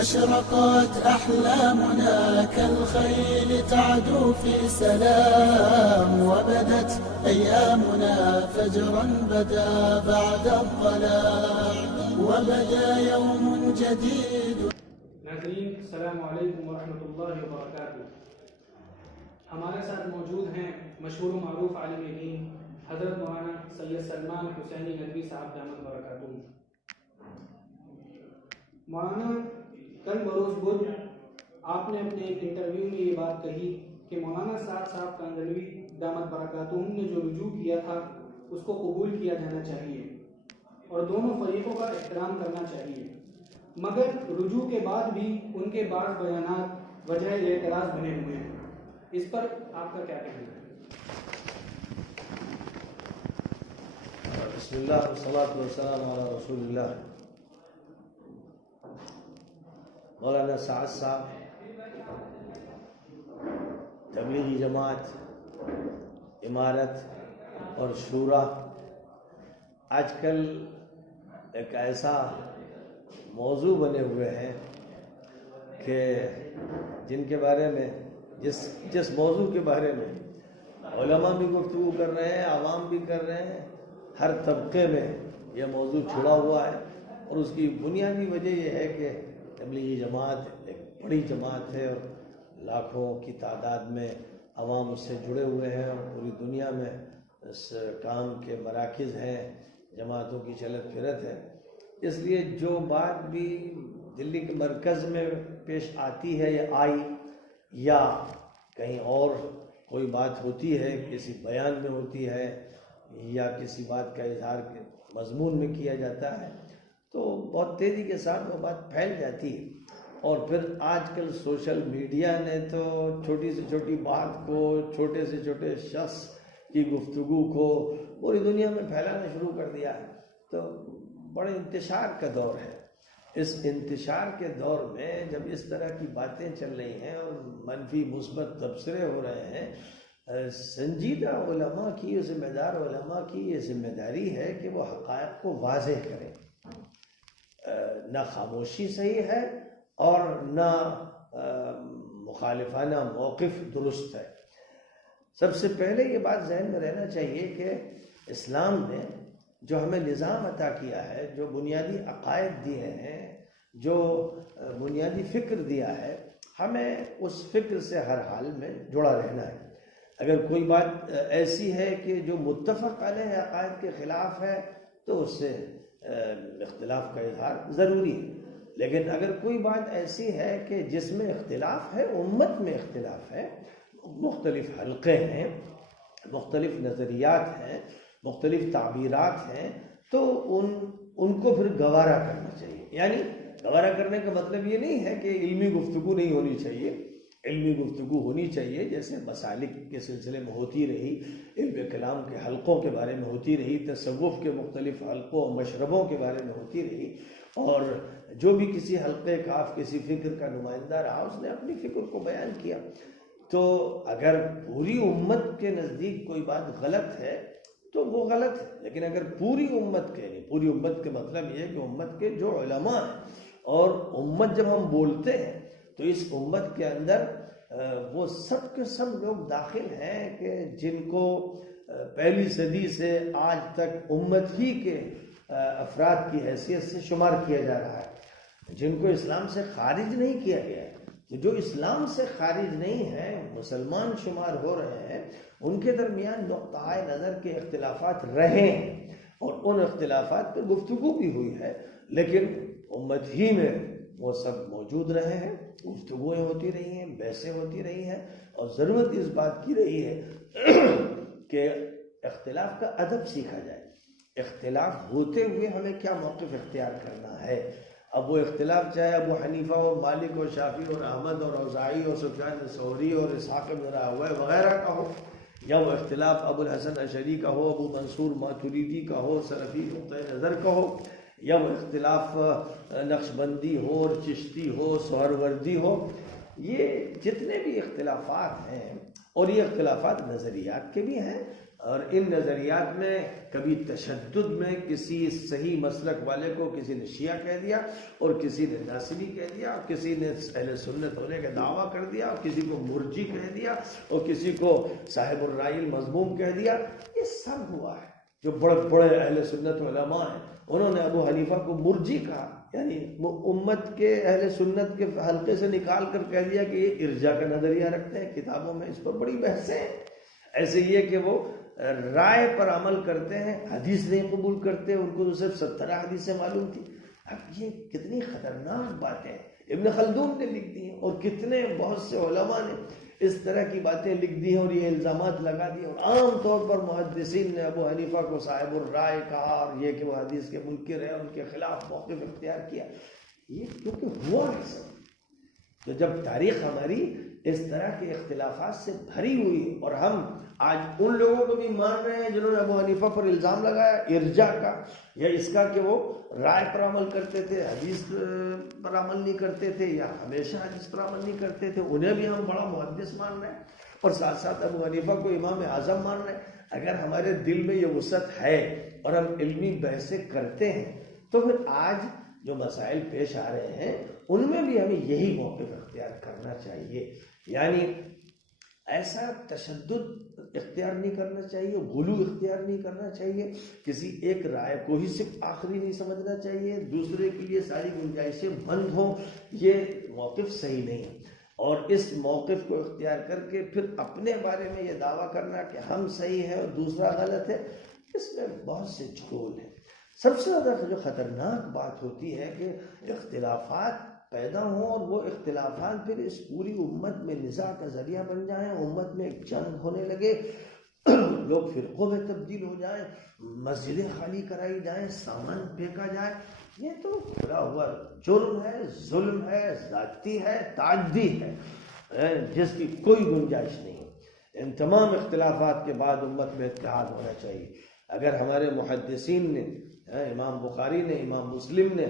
أشرقت أحلامنا كالخيل تعدو في سلام، وبدت أيامنا فجرا بدا بعد الظلام، وبدا يوم جديد. ناظرین السلام علیکم ورحمۃ اللہ وبرکاتہ۔ ہمارے ساتھ موجود ہیں مشہور و معروف عالم دین حضرت مولانا سید سلمان حسینی ندوی صاحب دامت برکاتہ۔ مولانا کل بروز بدھ آپ نے اپنے ایک انٹرویو میں یہ بات کہی کہ مولانا سعد صاحب کاندھلوی دامت برکاتہ نے جو رجوع کیا تھا اس کو قبول کیا جانا چاہیے اور دونوں فریقوں کا احترام کرنا چاہیے، مگر رجوع کے بعد بھی ان کے بعض بیانات وجہ اعتراض بنے ہوئے ہیں، اس پر آپ کا کیا کہنا ہے؟ بسم اللہ والصلاة والسلام علی رسول اللہ۔ مولانا سعد صاحب تبلیغی جماعت، امارت اور شورا آج کل ایک ایسا موضوع بنے ہوئے ہیں کہ جن کے بارے میں جس موضوع کے بارے میں علماء بھی گفتگو کر رہے ہیں، عوام بھی کر رہے ہیں، ہر طبقے میں یہ موضوع چھڑا ہوا ہے، اور اس کی بنیادی وجہ یہ ہے کہ تبلیغی جماعت ایک بڑی جماعت ہے اور لاکھوں کی تعداد میں عوام اس سے جڑے ہوئے ہیں، اور پوری دنیا میں اس کام کے مراکز ہیں، جماعتوں کی چلت پھرت ہے۔ اس لیے جو بات بھی دلی کے مرکز میں پیش آتی ہے یا آئی، یا کہیں اور کوئی بات ہوتی ہے، کسی بیان میں ہوتی ہے یا کسی بات کا اظہار کے مضمون میں کیا جاتا ہے، تو بہت تیزی کے ساتھ وہ بات پھیل جاتی ہے، اور پھر آج کل سوشل میڈیا نے تو چھوٹی سے چھوٹی بات کو، چھوٹے سے چھوٹے شخص کی گفتگو کو پوری دنیا میں پھیلانا شروع کر دیا ہے، تو بڑے انتشار کا دور ہے۔ اس انتشار کے دور میں جب اس طرح کی باتیں چل رہی ہیں اور منفی مثبت تبصرے ہو رہے ہیں، سنجیدہ علماء کی، ذمہ دار علماء کی یہ ذمہ داری ہے کہ وہ حقائق کو واضح کریں۔ نہ خاموشی صحیح ہے اور نہ مخالفانہ موقف درست ہے۔ سب سے پہلے یہ بات ذہن میں رہنا چاہیے کہ اسلام نے جو ہمیں نظام عطا کیا ہے، جو بنیادی عقائد دیے ہیں، جو بنیادی فکر دیا ہے، ہمیں اس فکر سے ہر حال میں جڑا رہنا ہے۔ اگر کوئی بات ایسی ہے کہ جو متفق علیہ عقائد کے خلاف ہے تو اس سے اختلاف کا اظہار ضروری ہے، لیکن اگر کوئی بات ایسی ہے کہ جس میں اختلاف ہے، امت میں اختلاف ہے، مختلف حلقے ہیں، مختلف نظریات ہیں، مختلف تعبیرات ہیں، تو ان کو پھر گوارا کرنا چاہیے۔ یعنی گوارا کرنے کا مطلب یہ نہیں ہے کہ علمی گفتگو نہیں ہونی چاہیے، علمی گفتگو ہونی چاہیے، جیسے مسالک کے سلسلے میں ہوتی رہی، علم کلام کے حلقوں کے بارے میں ہوتی رہی، تصوف کے مختلف حلقوں اور مشربوں کے بارے میں ہوتی رہی، اور جو بھی کسی حلقے کاف کسی فکر کا نمائندہ رہا اس نے اپنی فکر کو بیان کیا۔ تو اگر پوری امت کے نزدیک کوئی بات غلط ہے تو وہ غلط ہے، لیکن اگر پوری امت کے، نہیں پوری امت کے مطلب یہ ہے کہ امت کے جو علماء ہیں، اور امت جب ہم بولتے ہیں تو اس امت کے اندر وہ سب کے سب لوگ داخل ہیں کہ جن کو پہلی صدی سے آج تک امت ہی کے افراد کی حیثیت سے شمار کیا جا رہا ہے، جن کو اسلام سے خارج نہیں کیا گیا ہے۔ تو جو اسلام سے خارج نہیں ہیں، مسلمان شمار ہو رہے ہیں، ان کے درمیان نقطۂ نظر کے اختلافات رہے ہیں، اور ان اختلافات پہ گفتگو بھی ہوئی ہے، لیکن امت ہی میں وہ سب موجود رہے ہیں، گفتگویں ہوتی رہی ہیں، بحثیں ہوتی رہی ہیں، اور ضرورت اس بات کی رہی ہے کہ اختلاف کا ادب سیکھا جائے۔ اختلاف ہوتے ہوئے ہمیں کیا موقف اختیار کرنا ہے۔ اب وہ اختلاف چاہے ابو حنیفہ اور مالک اور شافعی اور احمد اور اوزاعی اور سفیان ثوری اور اسحاق بن راہویہ وغیرہ کا ہو، یا وہ اختلاف ابو الحسن اشعری کا ہو، ابو منصور ماتریدی کا ہو، سلفی نقطۂ نظر کا ہو، یا وہ اختلاف نقشبندی ہو اور چشتی ہو، سہروردی ہو، یہ جتنے بھی اختلافات ہیں، اور یہ اختلافات نظریات کے بھی ہیں اور ان نظریات میں کبھی تشدد میں کسی صحیح مسلک والے کو کسی نے شیعہ کہہ دیا اور کسی نے ناصری کہہ دیا اور کسی نے اہل سنت ہونے کا دعویٰ کر دیا اور کسی کو مرجی کہہ دیا اور کسی کو صاحب الرائے المذموم کہہ دیا. یہ سب ہوا ہے. جو بڑے بڑے اہل سنت علماء ہیں انہوں نے ابو حنیفہ کو مرجی کہا، یعنی امت کے اہل سنت کے حلقے سے نکال کر کہہ دیا کہ یہ ارجا کا نظریہ رکھتے ہیں. کتابوں میں اس پر بڑی بحثیں ہیں. ایسے یہ کہ وہ رائے پر عمل کرتے ہیں، حدیث نہیں قبول کرتے، ان کو تو صرف 17 حدیثیں معلوم تھی. اب یہ کتنی خطرناک باتیں ابن خلدون نے لکھ دی ہیں اور کتنے بہت سے علماء نے اس طرح کی باتیں لکھ دی ہیں اور یہ الزامات لگا دی. اور عام طور پر محدثین نے ابو حنیفہ کو صاحب الرائے کہا اور یہ کہ وہ حدیث کے منکر ہیں، ان کے خلاف موقف اختیار کیا. یہ کیونکہ ہوا ہے سب. تو جب تاریخ ہماری اس طرح کے اختلافات سے بھری ہوئی اور ہم آج ان لوگوں کو بھی مان رہے ہیں جنہوں نے ابو حنیفہ پر الزام لگایا ارجا کا یا اس کا کہ وہ رائے پر عمل کرتے تھے، حدیث پر عمل نہیں کرتے تھے یا ہمیشہ حدیث پر عمل نہیں کرتے تھے، انہیں بھی ہم بڑا محدث مان رہے ہیں اور ساتھ ساتھ ابو حنیفہ کو امام اعظم مان رہے ہیں. اگر ہمارے دل میں یہ وسعت ہے اور ہم علمی بحثیں کرتے ہیں تو پھر آج جو مسائل پیش آ رہے ہیں ان میں بھی ہمیں یہی موقف اختیار کرنا چاہیے. یعنی ایسا تشدد اختیار نہیں کرنا چاہیے، غلو اختیار نہیں کرنا چاہیے، کسی ایک رائے کو ہی صرف آخری نہیں سمجھنا چاہیے، دوسرے کے لیے ساری گنجائشیں بند ہوں. یہ موقف صحیح نہیں. اور اس موقف کو اختیار کر کے پھر اپنے بارے میں یہ دعویٰ کرنا کہ ہم صحیح ہیں اور دوسرا غلط ہے، اس میں بہت سے جھول ہیں. سب سے زیادہ جو خطرناک بات ہوتی ہے کہ اختلافات پیدا ہوں اور وہ اختلافات پھر اس پوری امت میں نزاع کا ذریعہ بن جائیں، امت میں ایک جنگ ہونے لگے، لوگ فرقوں میں تبدیل ہو جائیں، مسجدیں خالی کرائی جائیں، سامان پھینکا جائے. یہ تو کھلا ہوا جرم ہے، ظلم ہے، ذاتی ہے، تعدی ہے، جس کی کوئی گنجائش نہیں. ان تمام اختلافات کے بعد امت میں اتحاد ہونا چاہیے. اگر ہمارے محدثین نے، امام بخاری نے، امام مسلم نے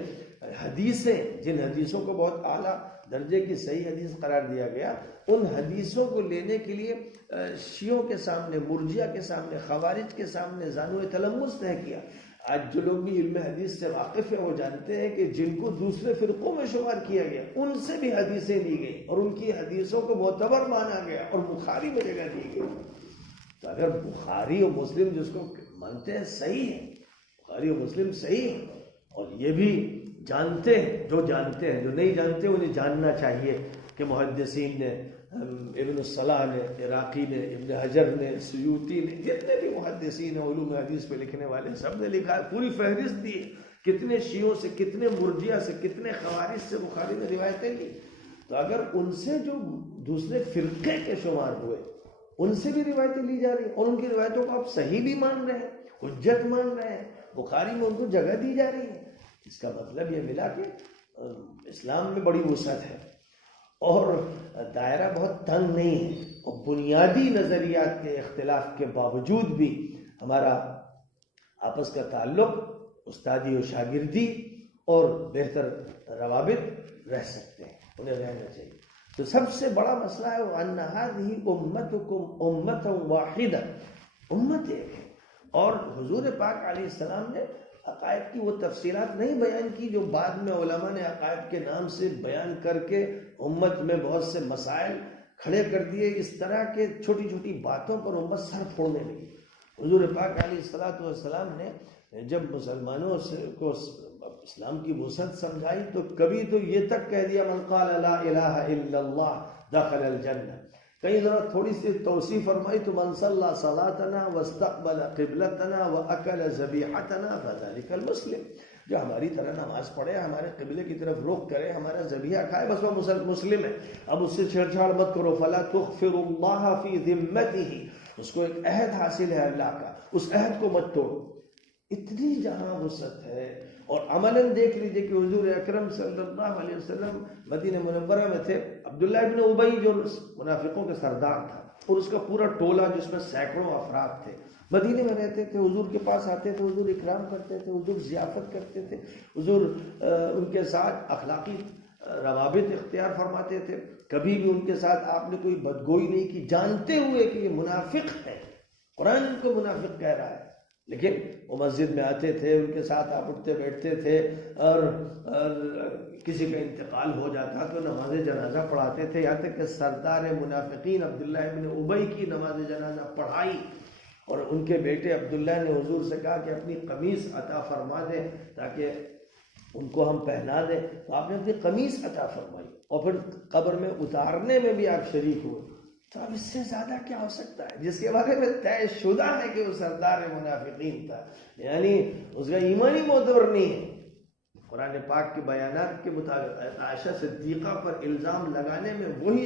حدیثیں، جن حدیثوں کو بہت اعلیٰ درجے کی صحیح حدیث قرار دیا گیا، ان حدیثوں کو لینے کے لیے شیعوں کے سامنے، مرجیہ کے سامنے، خوارج کے سامنے زانو تلمس طے کیا. آج جو لوگ بھی علم حدیث سے واقف ہیں وہ جانتے ہیں کہ جن کو دوسرے فرقوں میں شمار کیا گیا ان سے بھی حدیثیں لی گئی اور ان کی حدیثوں کو معتبر مانا گیا اور بخاری میں جگہ دی گئی. تو اگر بخاری اور مسلم جس کو مانتے ہیں صحیح ہے، بخاری اور مسلم صحیح ہے اور یہ بھی جانتے ہیں، جو جانتے ہیں، جو نہیں جانتے انہیں جاننا چاہیے کہ محدثین نے، ابن الصلاح نے، عراقی نے، ابن حجر نے، سیوطی نے، جتنے بھی محدثین ہیں علوم حدیث پہ لکھنے والے، سب نے لکھا ہے، پوری فہرست دی ہے کتنے شیعوں سے، کتنے مرجیہ سے، کتنے خوارج سے بخاری نے روایتیں لی. تو اگر ان سے جو دوسرے فرقے کے شمار ہوئے ان سے بھی روایتیں لی جا رہی ہیں اور ان کی روایتوں کو آپ صحیح بھی مان رہے ہیں، حجت مان رہے ہیں، بخاری میں ان کو جگہ دی جا رہی ہے، اس کا مطلب یہ ملا کہ اسلام میں بڑی وسعت ہے اور دائرہ بہت تنگ نہیں ہے. اور بنیادی نظریات کے اختلاف کے باوجود بھی ہمارا آپس کا تعلق استادی و شاگردی اور بہتر روابط رہ سکتے ہیں، انہیں رہنا چاہیے. تو سب سے بڑا مسئلہ ہے وَأَنَّ هَذِهِ أُمَّتُكُمْ أُمَّةً وَاحِدَةً، امت ایک ہے. اور حضور پاک علیہ السلام نے عقائد کی وہ تفصیلات نہیں بیان کی جو بعد میں علماء نے عقائد کے نام سے بیان کر کے امت میں بہت سے مسائل کھڑے کر دیے. اس طرح کے چھوٹی چھوٹی باتوں پر امت سر پھوڑنے لگی. حضور پاک علیہ السلام نے جب مسلمانوں کو اسلام کی وسعت سمجھائی تو کبھی تو یہ تک کہہ دیا من قال لا الہ الا اللہ دخل الجنہ. کہیں ذرا تھوڑی سی توسیع فرمائی تو من صلی صلاتنا واستقبل قبلتنا واکل ذبیحتنا فذلک المسلم، جو ہماری طرح نماز پڑھے، ہمارے قبلے کی طرف رخ کرے، ہمارا ذبیحہ کھائے، بس وہ مسلم ہے. اب اس سے چھیڑ چھاڑ مت کرو. فلا تغفر اللہ فی ذمتہ، اس کو ایک عہد حاصل ہے اللہ کا، اس عہد کو مت توڑو. اتنی جہاں وسعت ہے. اور عملاً دیکھ لیجئے کہ حضور اکرم صلی اللہ علیہ وسلم مدینہ منورہ میں تھے. عبداللہ ابن ابی جو منافقوں کے سردار تھا اور اس کا پورا ٹولہ جس میں سینکڑوں افراد تھے مدینے میں رہتے تھے، حضور کے پاس آتے تھے، حضور اکرام کرتے تھے، حضور ضیافت کرتے تھے، حضور ان کے ساتھ اخلاقی روابط اختیار فرماتے تھے. کبھی بھی ان کے ساتھ آپ نے کوئی بدگوئی نہیں کی، جانتے ہوئے کہ یہ منافق ہے، قرآن ان کو منافق کہہ رہا ہے، لیکن وہ مسجد میں آتے تھے، ان کے ساتھ آپ اٹھتے بیٹھتے تھے، اور کسی کا انتقال ہو جاتا تو نماز جنازہ پڑھاتے تھے، یہاں تک کہ سردار منافقین عبداللہ ابن ابی کی نماز جنازہ پڑھائی، اور ان کے بیٹے عبداللہ نے حضور سے کہا کہ اپنی قمیص عطا فرما دیں تاکہ ان کو ہم پہنا دیں، تو آپ نے اپنی قمیص عطا فرمائی، اور پھر قبر میں اتارنے میں بھی آپ شریک ہوئے، تو اب اس سے زیادہ کیا ہو سکتا ہے؟ جس کے بارے میں طے شدہ ہے کہ وہ سردار منافقین تھا، یعنی اس کا ایمان ہی معتبر نہیں ہے۔ قرآن پاک کے بیانات کے مطابق عائشہ صدیقہ پر الزام لگانے میں وہی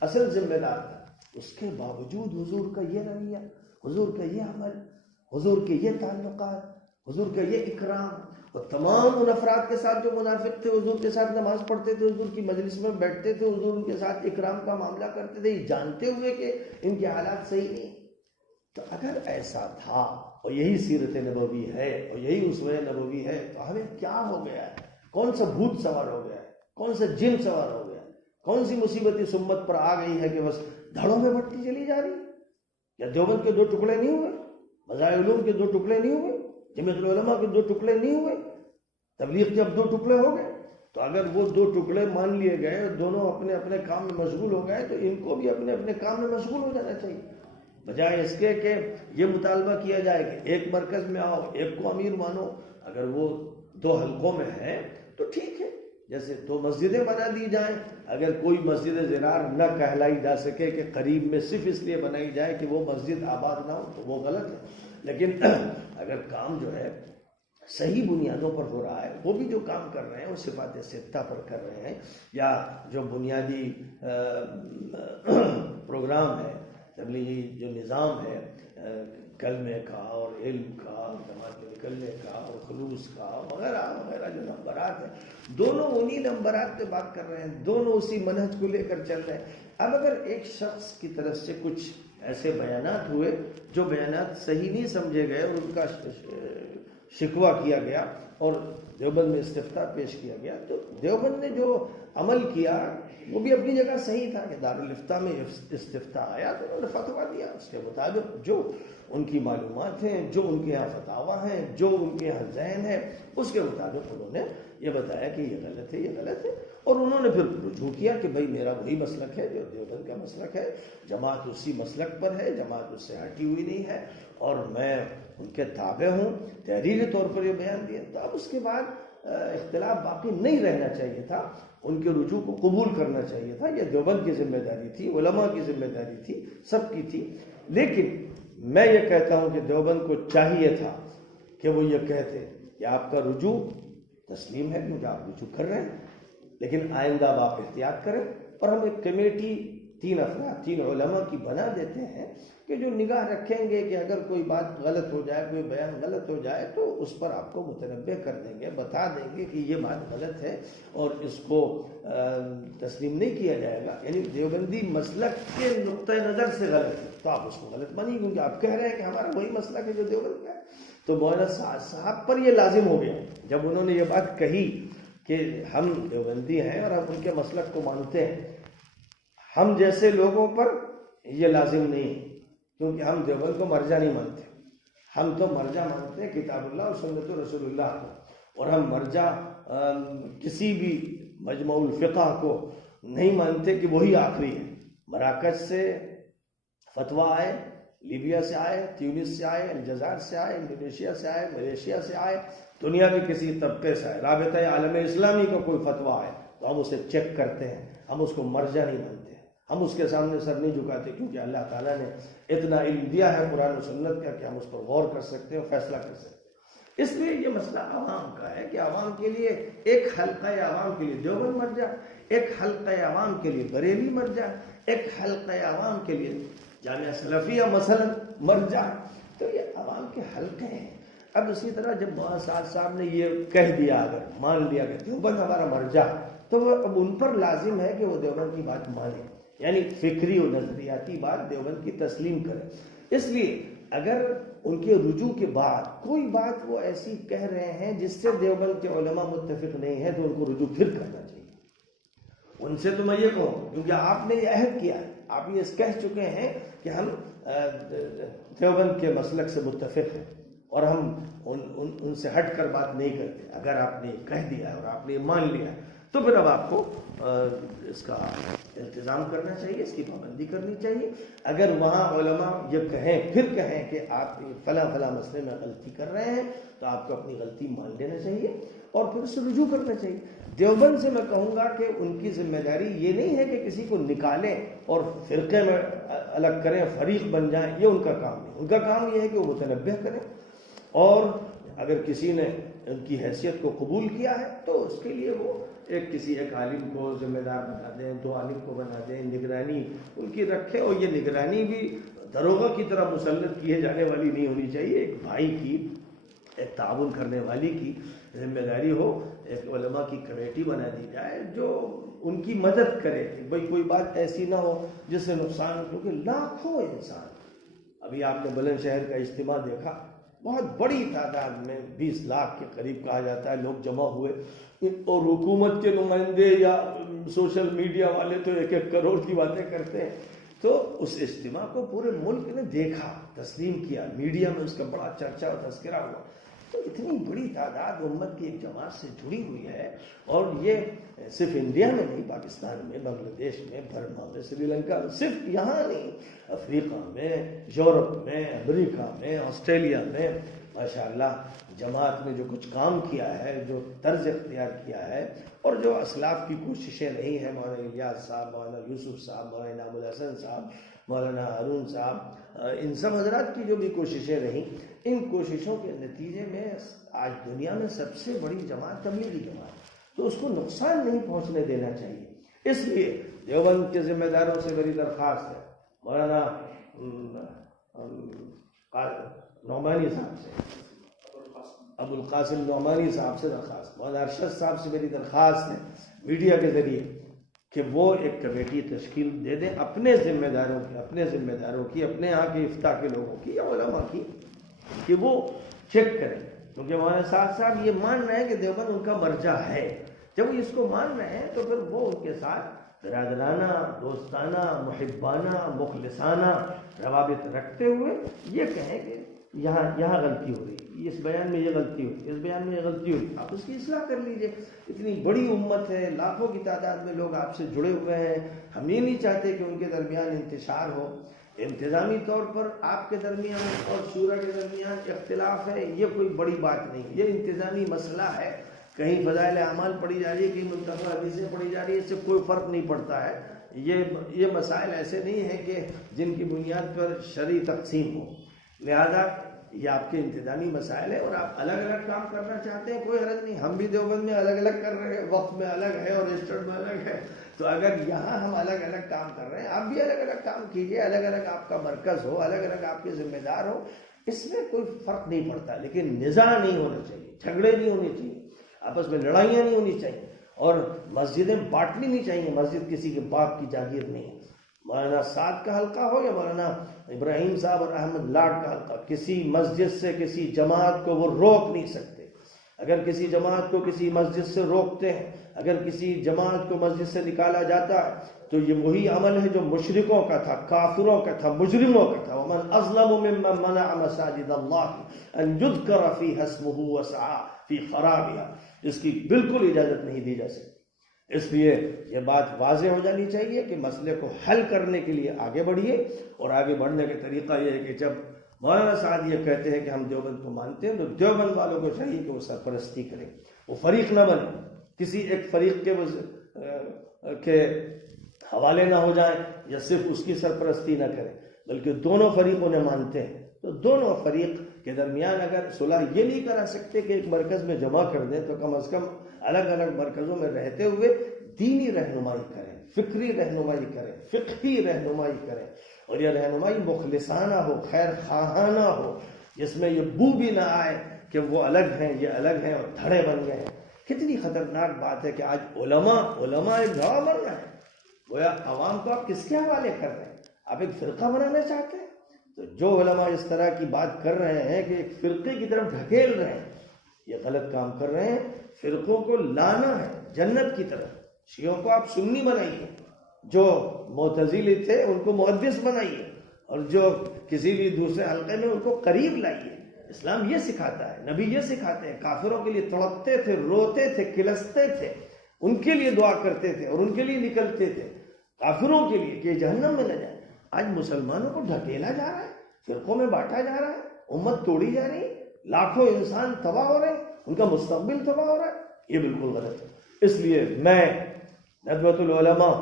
اصل ذمہ دار تھا، اس کے باوجود حضور کا یہ رویہ، حضور کا یہ عمل، حضور کے یہ تعلقات، حضور کا یہ اکرام، اور تمام ان افراد کے ساتھ جو منافق تھے حضور کے ساتھ نماز پڑھتے تھے، حضور کی مجلس میں بیٹھتے تھے، حضور ان کے ساتھ اکرام کا معاملہ کرتے تھے، جانتے ہوئے کہ ان کے حالات صحیح نہیں۔ تو اگر ایسا تھا اور یہی سیرت نبوی ہے اور یہی اسوہ نبوی ہے، تو ہمیں کیا ہو گیا ہے؟ کون سا بھوت سوار ہو گیا ہے؟ کون سا جن سوار ہو گیا ہے؟ کون سی مصیبت اس امت پر آ گئی ہے کہ بس دھڑوں میں بٹتی چلی جا رہی؟ یا دیوبند کے 2 ٹکڑے نہیں ہوئے؟ مظاہر علوم کے 2 ٹکڑے نہیں ہوئے؟ جمعیت العلماء کے 2 ٹکڑے نہیں ہوئے؟ تبلیغ کے اب 2 ٹکڑے ہو گئے؟ تو اگر وہ 2 ٹکڑے مان لیے گئے اور دونوں اپنے اپنے کام میں مشغول ہو گئے، تو ان کو بھی اپنے اپنے کام میں مشغول ہو جانا چاہیے، بجائے اس کے کہ یہ مطالبہ کیا جائے کہ ایک مرکز میں آؤ، ایک کو امیر مانو۔ اگر وہ 2 حلقوں میں ہے تو ٹھیک ہے، جیسے 2 مسجدیں بنا دی جائیں، اگر کوئی مسجد زرار نہ کہلائی جا سکے کہ قریب میں صرف اس لیے بنائی جائے کہ وہ مسجد آباد نہ ہو، تو وہ غلط ہے۔ لیکن اگر کام جو ہے صحیح بنیادوں پر ہو رہا ہے، وہ بھی جو کام کر رہے ہیں وہ صفات ستہ پر کر رہے ہیں، یا جو بنیادی پروگرام ہے، تبلیغی جو نظام ہے کلمے کا اور علم کا، جماعت میں نکلنے کا اور خلوص کا وغیرہ وغیرہ، جو نمبرات ہیں، دونوں انہی نمبرات پہ بات کر رہے ہیں، دونوں اسی منہج کو لے کر چل رہے ہیں۔ اب اگر ایک شخص کی طرف سے کچھ ایسے بیانات ہوئے جو بیانات صحیح نہیں سمجھے گئے اور ان کا شکوہ کیا گیا اور دیوبند میں استفتاء پیش کیا گیا، تو دیوبند نے جو عمل کیا وہ بھی اپنی جگہ صحیح تھا کہ دارالافتاء میں استفتاء آیا تو انہوں نے فتویٰ دیا، اس کے مطابق جو ان کی معلومات ہیں، جو ان کے یہاں فتاویٰ ہیں، جو ان کے یہاں ذہن ہے، اس کے مطابق انہوں نے یہ بتایا کہ یہ غلط ہے، یہ غلط ہے، اور انہوں نے پھر رجوع کیا کہ بھائی میرا وہی مسلک ہے جو دیوبند کا مسلک ہے، جماعت اسی مسلک پر ہے، جماعت اس سے ہٹی ہوئی نہیں ہے، اور میں ان کے تابع ہوں، تحریری طور پر یہ بیان دیا۔ تو اب اس کے بعد اختلاف باقی نہیں رہنا چاہیے تھا، ان کے رجوع کو قبول کرنا چاہیے تھا، یہ دیوبند کی ذمہ داری تھی، علماء کی ذمہ داری تھی، سب کی تھی۔ لیکن میں یہ کہتا ہوں کہ دیوبند کو چاہیے تھا کہ وہ یہ کہتے کہ آپ کا رجوع تسلیم ہے، کیونکہ آپ رجوع کر رہے ہیں، لیکن آئندہ آپ احتیاط کریں، اور ہم ایک کمیٹی 3 افراد 3 علماء کی بنا دیتے ہیں کہ جو نگاہ رکھیں گے کہ اگر کوئی بات غلط ہو جائے، کوئی بیان غلط ہو جائے تو اس پر آپ کو متنبہ کر دیں گے، بتا دیں گے کہ یہ بات غلط ہے اور اس کو تسلیم نہیں کیا جائے گا، یعنی دیوبندی مسلک کے نقطۂ نظر سے غلط ہے تو آپ اس کو غلط مانیے، کیونکہ آپ کہہ رہے ہیں کہ ہمارا وہی مسلک ہے جو دیوبند کا ہے۔ تو مولانا صاحب پر یہ لازم ہو گیا جب انہوں نے یہ بات کہی کہ ہم دیوبندی ہیں اور ہم ان کے مسلک کو مانتے ہیں، ہم جیسے لوگوں پر یہ لازم نہیں ہے، کیونکہ ہم دیوبند کو مرجع نہیں مانتے، ہم تو مرجع مانتے ہیں کتاب اللہ اور سنت رسول اللہ کو، اور ہم مرجع کسی بھی مجمع الفقہ کو نہیں مانتے کہ وہی آخری ہے۔ مراکش سے فتویٰ آئے، لیبیا سے آئے، تیونس سے آئے، الجزائر سے آئے، انڈونیشیا سے آئے، ملیشیا سے آئے، دنیا کے کسی طبقے سے آئے، رابطہ عالم اسلامی کا کوئی فتویٰ آئے تو ہم اسے چیک کرتے ہیں، ہم اس کو مرجع نہیں مانتے، ہم اس کے سامنے سر نہیں جھکاتے، کیونکہ اللہ تعالیٰ نے اتنا علم دیا ہے قرآن و سنت کا کہ ہم اس پر غور کر سکتے ہیں، فیصلہ کر سکتے ہیں۔ اس لیے یہ مسئلہ عوام کا ہے کہ عوام کے لیے ایک حلقہ عوام کے لیے دیوبند مرجع، ایک حلقہ عوام کے لیے بریلی مرجع، ایک حلقہ عوام کے لیے جامعہ سلفیہ مثلا مرجع، تو یہ عوام کے حلقے ہیں۔ اب اسی طرح جب مولانا صاحب نے یہ کہہ دیا، اگر مان لیا کہ دیوبند ہمارا مرجع، تو وہ اب ان پر لازم ہے کہ وہ دیوبند کی بات مانیں، یعنی فکری و نظریاتی بات دیوبند کی تسلیم کریں۔ اس لیے اگر ان کے رجوع کے بعد کوئی بات وہ ایسی کہہ رہے ہیں جس سے دیوبند کے علماء متفق نہیں ہیں تو ان کو رجوع پھر کرنا چاہیے۔ ان سے تو میں یہ کہوں، کیونکہ آپ نے یہ عہد کیا ہے، آپ یہ کہہ چکے ہیں کہ ہم دیوبند کے مسلک سے متفق ہیں اور ہم ان سے ہٹ کر بات نہیں کرتے. اگر آپ نے کہہ دیا ہے اور آپ نے مان لیا ہے تو پھر اب آپ کو اس کا التزام کرنا چاہیے، اس کی پابندی کرنی چاہیے. اگر وہاں علماء یہ کہیں کہ آپ فلاں مسئلے میں غلطی کر رہے ہیں تو آپ کو اپنی غلطی مان لینا چاہیے اور پھر اس سے رجوع کرنا چاہیے. دیوبند سے میں کہوں گا کہ ان کی ذمہ داری یہ نہیں ہے کہ کسی کو نکالیں اور فرقے میں الگ کریں، فریق بن جائیں، یہ ان کا کام نہیں. ان کا کام یہ ہے کہ وہ متنبہ کریں اور اگر کسی نے ان کی حیثیت کو قبول کیا ہے تو اس کے لیے وہ کسی ایک عالم کو ذمہ دار بنا دیں، 2 عالم کو بنا دیں، نگرانی ان کی رکھے. اور یہ نگرانی بھی داروغہ کی طرح مسلط کیے جانے والی نہیں ہونی چاہیے. ایک بھائی کی، ایک تعاون کرنے والی کی ذمہ داری ہو. ایک علماء کی کمیٹی بنا دی جائے جو ان کی مدد کرے کہ بھائی کوئی بات ایسی نہ ہو جس سے نقصان ہو، کیونکہ لاکھوں انسان، ابھی آپ نے بلند شہر کا اجتماع دیکھا، بہت بڑی تعداد میں 20 لاکھ کے قریب کہا جاتا ہے لوگ جمع ہوئے، اور حکومت کے نمائندے یا سوشل میڈیا والے تو 1-1 کروڑ کی باتیں کرتے ہیں. تو اس اجتماع کو پورے ملک نے دیکھا، تسلیم کیا، میڈیا میں اس کا بڑا چرچا اور تذکرہ ہوا. تو اتنی بڑی تعداد امت کی ایک جماعت سے جڑی ہوئی ہے، اور یہ صرف انڈیا میں نہیں، پاکستان میں، بنگلہ دیش میں، برما میں، سری لنکا میں، صرف یہاں نہیں، افریقہ میں، یورپ میں، امریکہ میں، آسٹریلیا میں ماشاءاللہ جماعت نے جو کچھ کام کیا ہے، جو طرز اختیار کیا ہے، اور جو اسلاف کی کوششیں رہی ہیں، مولانا الیاس صاحب، مولانا یوسف صاحب، مولانا انعام الحسن صاحب، مولانا ہارون صاحب، ان سب حضرات کی جو بھی کوششیں رہیں، ان کوششوں کے نتیجے میں آج دنیا میں سب سے بڑی جماعت تبلیغی جماعت، تو اس کو نقصان نہیں پہنچنے دینا چاہیے. اس لیے دیوبند کے ذمہ داروں سے میری درخواست ہے، مولانا نعمانی صاحب سے، ابو القاسم نعمانی صاحب سے درخواست، مولانا ارشد صاحب سے میری درخواست ہے میڈیا کے ذریعے کہ وہ ایک کمیٹی تشکیل دے دیں اپنے ذمہ داروں کی، اپنے یہاں کے افتاء کے لوگوں کی یا علماء کی، کہ وہ چیک کریں. کیونکہ مولانا صاحب یہ مان رہے ہیں کہ دیوبند ان کا مرجع ہے. جب وہ اس کو مان رہے ہیں تو پھر وہ ان کے ساتھ برادرانہ، دوستانہ، محبانہ، مخلصانہ روابط رکھتے ہوئے یہ کہیں کہ یہاں غلطی ہو رہی، اس بیان میں یہ غلطی ہوئی، اس بیان میں یہ غلطی ہوئی، آپ اس کی اصلاح کر لیجئے. اتنی بڑی امت ہے، لاکھوں کی تعداد میں لوگ آپ سے جڑے ہوئے ہیں. ہم یہ نہیں چاہتے کہ ان کے درمیان انتشار ہو. انتظامی طور پر آپ کے درمیان اور شورا کے درمیان اختلاف ہے، یہ کوئی بڑی بات نہیں، یہ انتظامی مسئلہ ہے. کہیں فضائل اعمال پڑھی جا رہی ہے، کہیں منتخب حدیثیں پڑھی جا رہی ہے، اس سے کوئی فرق نہیں پڑتا ہے. یہ مسائل ایسے نہیں ہیں کہ جن کی بنیاد پر شرعی تقسیم ہو. لہذا یہ آپ کے انتظامی مسائل ہیں اور آپ الگ الگ کام کرنا چاہتے ہیں، کوئی حرج نہیں. ہم بھی دیوبند میں الگ الگ کر رہے ہیں، وقت میں الگ ہے اور رجسٹرڈ میں الگ ہے. تو اگر یہاں ہم الگ الگ کام کر رہے ہیں، آپ بھی الگ الگ کام کیجئے، الگ الگ آپ کا مرکز ہو، الگ الگ آپ کے ذمہ دار ہو، اس میں کوئی فرق نہیں پڑتا. لیکن نزاع نہیں ہونا چاہیے، جھگڑے نہیں ہونے چاہیے، آپس میں لڑائیاں نہیں ہونی چاہیے، اور مسجدیں بانٹنی نہیں چاہیے. مسجد کسی کے باپ کی جاگیر نہیں ہے. مولانا سعد کا حلقہ ہو یا مولانا ابراہیم صاحب اور احمد لاڈ کا حلقہ، کسی مسجد سے کسی جماعت کو وہ روک نہیں سکتے. اگر کسی جماعت کو کسی مسجد سے روکتے ہیں، اگر کسی جماعت کو مسجد سے نکالا جاتا ہے تو یہ وہی عمل ہے جو مشرکوں کا تھا، کافروں کا تھا، مجرموں کا تھا. ومن اظلم ممن منع مساجد اللہ ان یذکر فیہا اسمہ وسعی فی خرابها. اس کی بالکل اجازت نہیں دی جا سکتی. اس لیے یہ بات واضح ہو جانی چاہیے کہ مسئلے کو حل کرنے کے لیے آگے بڑھیے. اور آگے بڑھنے کا طریقہ یہ ہے کہ جب مولانا صاحب یہ کہتے ہیں کہ ہم دیوبند کو مانتے ہیں تو دیوبند والوں کو چاہیے کہ وہ سرپرستی کریں، وہ فریق نہ بنے، کسی ایک فریق کے حوالے نہ ہو جائیں یا صرف اس کی سرپرستی نہ کریں، بلکہ دونوں فریقوں نے مانتے ہیں. تو دونوں فریق کے درمیان اگر صلح یہ نہیں کرا سکتے کہ ایک مرکز میں جمع کر دیں تو کم از کم الگ الگ مرکزوں میں رہتے ہوئے دینی رہنمائی کریں، فکری رہنمائی کریں، فقہی رہنمائی کریں، اور یہ رہنمائی مخلصانہ ہو، خیر خواہانہ ہو، جس میں یہ بو بھی نہ آئے کہ وہ الگ ہیں، یہ الگ ہیں اور دھڑے بن گئے ہیں. کتنی خطرناک بات ہے کہ آج علماء ایک دھڑا بن رہے ہیں. گویا عوام کو آپ کس کے حوالے کر رہے ہیں؟ آپ ایک فرقہ بنانا چاہتے ہیں؟ تو جو علماء اس طرح کی بات کر رہے ہیں کہ ایک فرقے کی طرف ڈھکیل رہے ہیں، یہ غلط کام کر رہے ہیں. فرقوں کو لانا ہے جنت کی طرف. شیعوں کو آپ سنی بنائیے، جو معتزلی تھے ان کو محدث بنائیے، اور جو کسی بھی دوسرے حلقے میں ان کو قریب لائیے. اسلام یہ سکھاتا ہے, نبی یہ سکھاتے ہیں. کافروں کے لیے تڑپتے تھے, روتے تھے, کلستے تھے, ان کے لیے دعا کرتے تھے اور ان کے لیے نکلتے تھے, کافروں کے لیے کہ جہنم میں نہ جائیں. آج مسلمانوں کو ڈھکیلا جا رہا ہے, فرقوں میں بانٹا جا رہا ہے, امت توڑی جا رہی ہے, لاکھوں انسان تباہ ہو رہے ہیں, ان کا مستقبل تباہ ہو رہا ہے. یہ بالکل غلط ہے. اس لیے میں ندوۃ العلماء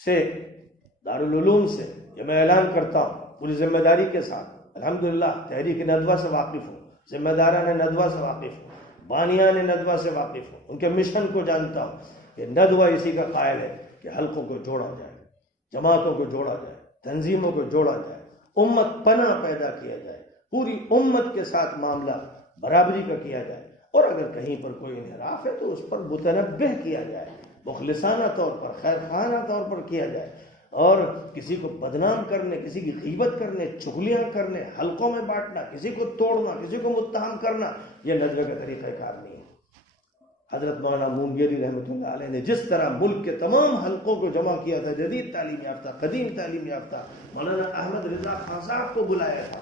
سے, دارالعلوم سے یہ میں اعلان کرتا ہوں پوری ذمہ داری کے ساتھ. الحمدللہ تحریک ندوہ سے واقف ہوں, ذمہ داران ندوہ سے واقف ہوں, بانیان ندوہ سے واقف ہوں, ان کے مشن کو جانتا ہوں کہ ندوہ اسی کا قائل ہے کہ حلقوں کو جوڑا جائے, جماعتوں کو جوڑا جائے, تنظیموں کو جوڑا جائے, امت پناہ پیدا کیا جائے, پوری امت کے ساتھ معاملہ برابری کا کیا جائے, اور اگر کہیں پر کوئی انحراف ہے تو اس پر متنبہ کیا جائے, مخلصانہ طور پر, خیر خواہانہ طور پر کیا جائے. اور کسی کو بدنام کرنے, کسی کی غیبت کرنے, چغلیاں کرنے, حلقوں میں بانٹنا, کسی کو توڑنا, کسی کو متہم کرنا, یہ ندوے کا طریقہ کار نہیں ہے. حضرت مولانا مونگیری رحمۃ اللہ علیہ نے جس طرح ملک کے تمام حلقوں کو جمع کیا تھا, جدید تعلیم یافتہ, قدیم تعلیم یافتہ, مولانا احمد رضا خان صاحب کو بلایا تھا,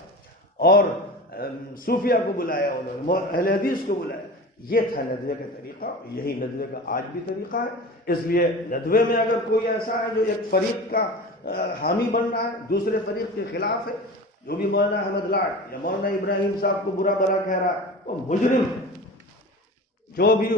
اور صوفیہ کو بلایا, انہوں نے اہل حدیث کو بلایا. یہ تھا ندوے کا طریقہ, یہی ندوے کا آج بھی طریقہ ہے. اس لیے ندوے میں اگر کوئی ایسا ہے جو ایک فریق کا حامی بن رہا ہے, دوسرے فریق کے خلاف ہے, جو بھی مولانا احمد لاٹ یا مولانا ابراہیم صاحب کو برا بھلا کہہ رہا ہے, وہ مجرم ہے. جو بھی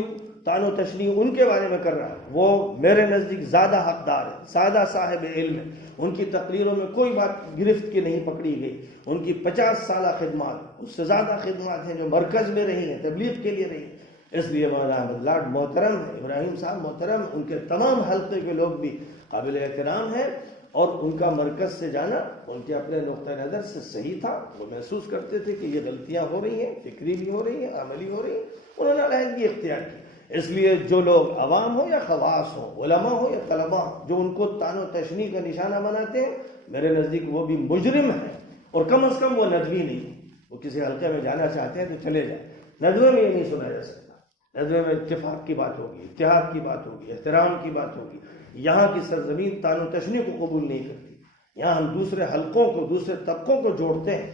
طعن و تشنیع ان کے بارے میں کر رہا ہے وہ میرے نزدیک زیادہ حقدار ہے, زیادہ صاحب علم ہے. ان کی تقریروں میں کوئی بات گرفت کی نہیں پکڑی گئی. ان کی 50 سالہ خدمات, اس سے زیادہ خدمات ہیں جو مرکز میں رہی ہیں, تبلیغ کے لیے رہی ہیں. اس لیے مولانا احمد لاٹ محترم ہے, ابراہیم صاحب محترم, ان کے تمام حلقے کے لوگ بھی قابل احترام ہیں, اور ان کا مرکز سے جانا ان کے اپنے نقطۂ نظر سے صحیح تھا. وہ محسوس کرتے تھے کہ یہ غلطیاں ہو رہی ہیں, فکری بھی ہو رہی ہیں, عملی ہو رہی ہیں, انہوں نے علیحدگی اختیار کی. اس لیے جو لوگ عوام ہو یا خواص ہو, علماء ہو یا طلباء, جو ان کو طعن و تشنیع کا نشانہ بناتے ہیں, میرے نزدیک وہ بھی مجرم ہیں, اور کم از کم وہ ندوی نہیں. وہ کسی حلقے میں جانا چاہتے ہیں تو چلے جائیں. ندوے میں یہ نہیں سنا جا سکتا. ندوے میں اتفاق کی بات ہوگی, اتحاد کی بات ہوگی, احترام کی بات ہوگی. یہاں کی سرزمین طعن و تشنیع کو قبول نہیں کرتی. یہاں ہم دوسرے حلقوں کو, دوسرے طبقوں کو جوڑتے ہیں.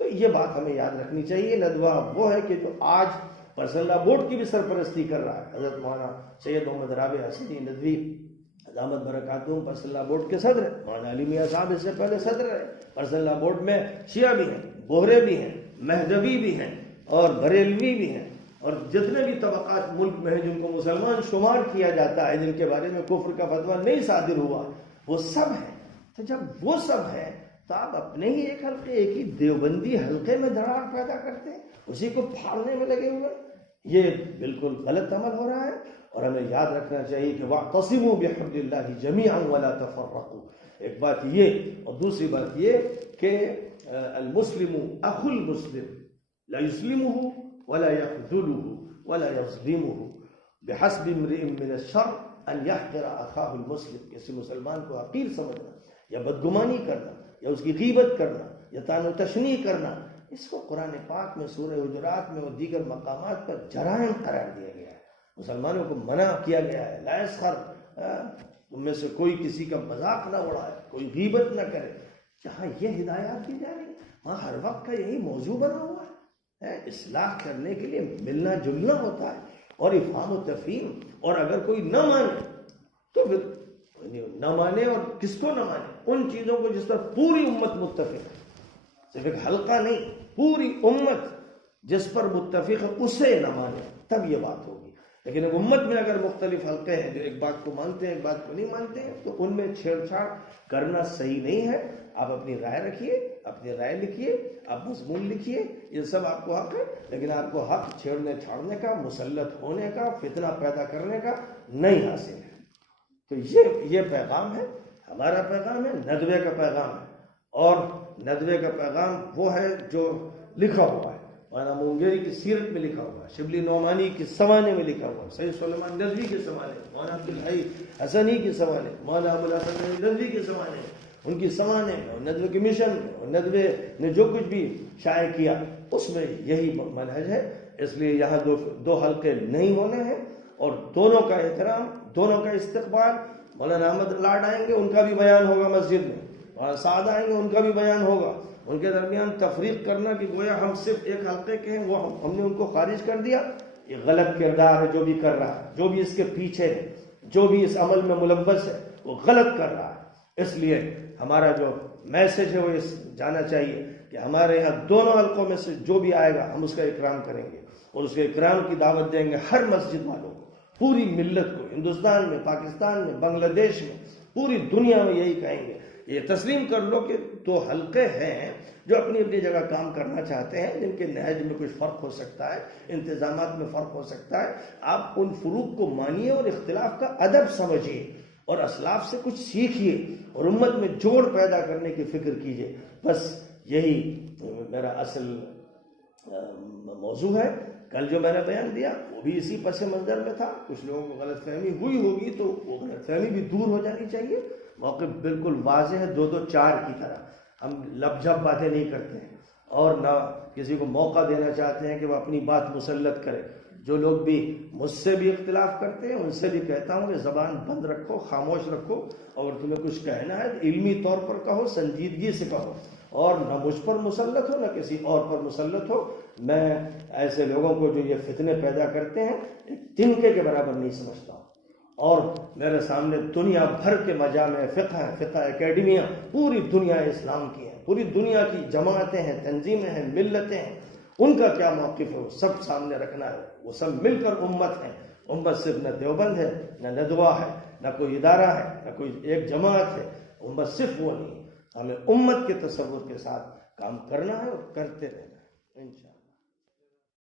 تو یہ بات ہمیں یاد رکھنی چاہیے. ندوہ وہ ہے کہ جو آج پرسنل لا بورڈ کی بھی سرپرستی کر رہا ہے. حضرت مولانا سید محمد رابع حسنی ندوی دامت برکاتہم پرسنل لا بورڈ کے صدر ہیں. مولانا علی میاں صاحب اس سے پہلے صدر رہے. پرسنل لا بورڈ میں شیعہ بھی ہیں, بوہرے بھی ہیں, مہدوی بھی ہیں, اور بریلوی بھی ہیں, اور جتنے بھی طبقات ملک میں ہیں جن کو مسلمان شمار کیا جاتا ہے, جن کے بارے میں کفر کا فتویٰ نہیں صادر ہوا, وہ سب ہیں. تو جب وہ سب ہیں تو آپ اپنے ہی ایک حلقے, ایک ہی دیوبندی حلقے میں دراڑ پیدا کرتے ہیں, اسی کو پھاڑنے میں لگے ہوئے. یہ بالکل غلط عمل ہو رہا ہے, اور ہمیں یاد رکھنا چاہیے کہ وَاعْتَصِمُوا بِحَبْلِ اللَّهِ جَمِيعًا وَلَا تَفَرَّقُوا. ایک بات یہ, اور دوسری بات یہ کہ المسلم اخو المسلم لا يسلمه ولا يخذله ولا يظلمه بحسب امرئ من الشر ان يحقر اخاه المسلم. کسی مسلمان کو حقیر سمجھنا, یا بدگمانی کرنا, یا اس کی غیبت کرنا, یا طعن و تشنیع کرنا, اس کو قرآن پاک میں سورہ حجرات میں اور دیگر مقامات پر جرائم قرار دیا گیا ہے. مسلمانوں کو منع کیا گیا ہے, لا يسخر, تم میں سے کوئی کسی کا مذاق نہ اڑائے, کوئی غیبت نہ کرے. جہاں یہ ہدایات دی جا رہی ہیں وہاں ہر وقت کا یہی موضوع بنا ہوا ہے. اصلاح کرنے کے لیے ملنا جلنا ہوتا ہے, اور افہام و تفہیم. اور اگر کوئی نہ مانے تو پھر نہ مانے, اور کس کو نہ مانے, ان چیزوں کو جس پر پوری امت متفق ہے, صرف ایک حلقہ نہیں, پوری امت جس پر متفق ہے اسے نہ مانے, تب یہ بات ہوگی. لیکن امت میں اگر مختلف حلقے ہیں جو ایک بات کو مانتے ہیں, ایک بات کو نہیں مانتے ہیں, تو ان میں چھیڑ چھاڑ کرنا صحیح نہیں ہے. آپ اپنی رائے رکھیے, اپنی رائے لکھیے, آپ مضمون لکھیے, یہ سب آپ کو حق ہے. لیکن آپ کو حق چھیڑنے چھاڑنے کا, مسلط ہونے کا, فتنہ پیدا کرنے کا نہیں حاصل ہے. تو یہ پیغام ہے, ہمارا پیغام ہے, ندوے کا پیغام ہے. اور ندوے کا پیغام وہ ہے جو لکھا ہوا ہے, مولانا مونگیری کی سیرت میں لکھا ہوا ہے, شبلی نعمانی کی سوانے میں لکھا ہوا ہے, سید سلیمان ندوی کے سوانے, مولانا عبدالحی حسنی کی سوانے, مولانا ابوالحسن ندوی کے سوانے, ان کی سوانے میں, اور ندوے کے مشن میں, اور ندوے نے جو کچھ بھی شائع کیا اس میں یہی منہج ہے. اس لیے یہاں دو حلقے نہیں ہونے ہیں, اور دونوں کا احترام, دونوں کا استقبال. مولانا احمد لاٹ آئیں گے, ان کا بھی بیان ہوگا مسجد میں, وہاں سعد آئیں گے، ان کا بھی بیان ہوگا. ان کے درمیان تفریق کرنا کہ گویا ہم صرف ایک حلقے کے ہیں، وہ ہم نے ان کو خارج کر دیا، یہ غلط کردار ہے. جو بھی کر رہا ہے، جو بھی اس کے پیچھے ہے، جو بھی اس عمل میں ملوث ہے، وہ غلط کر رہا ہے. اس لیے ہمارا جو میسج ہے وہ جانا چاہیے کہ ہمارے یہاں دونوں حلقوں میں سے جو بھی آئے گا ہم اس کا اکرام کریں گے، اور اس کے اکرام کی دعوت دیں گے ہر مسجد والوں کو، پوری ملت کو، ہندوستان میں، پاکستان میں، بنگلہ دیش میں، پوری دنیا میں یہی کہیں گے. یہ تسلیم کر لو کہ دو حلقے ہیں جو اپنی اپنی جگہ کام کرنا چاہتے ہیں، جن کے نہج میں کچھ فرق ہو سکتا ہے، انتظامات میں فرق ہو سکتا ہے. آپ ان فروق کو مانیے اور اختلاف کا ادب سمجھیے اور اسلاف سے کچھ سیکھیے اور امت میں جوڑ پیدا کرنے کی فکر کیجیے. بس یہی میرا اصل موضوع ہے. کل جو میں نے بیان دیا وہ بھی اسی پس منظر میں تھا. کچھ لوگوں کو غلط فہمی ہوئی ہوگی تو وہ غلط فہمی بھی دور ہو جانی چاہیے. موقف بالکل واضح ہے، 2-2-4 کی طرح. ہم لب جھب باتیں نہیں کرتے ہیں اور نہ کسی کو موقع دینا چاہتے ہیں کہ وہ اپنی بات مسلط کرے. جو لوگ بھی مجھ سے بھی اختلاف کرتے ہیں ان سے بھی کہتا ہوں کہ زبان بند رکھو، خاموش رکھو، اور تمہیں کچھ کہنا ہے علمی طور پر کہو، سنجیدگی سے کہو، اور نہ مجھ پر مسلط ہو نہ کسی اور پر مسلط ہو. میں ایسے لوگوں کو جو یہ فتنے پیدا کرتے ہیں ایک تنکے کے برابر نہیں سمجھتا ہوں. اور میرے سامنے دنیا بھر کے مجامع فقہ ہیں، فقہ اکیڈمیاں پوری دنیا اسلام کی ہیں، پوری دنیا کی جماعتیں ہیں، تنظیمیں ہیں، ملتیں ہیں. ان کا کیا موقف ہے وہ سب سامنے رکھنا ہے. وہ سب مل کر امت ہیں. امت صرف نہ دیوبند ہے، نہ ندوہ ہے، نہ کوئی ادارہ ہے، نہ کوئی ایک جماعت ہے. امت صرف وہ نہیں ہے. ہمیں امت کے تصور کے ساتھ کام کرنا ہے اور کرتے رہنا ہے.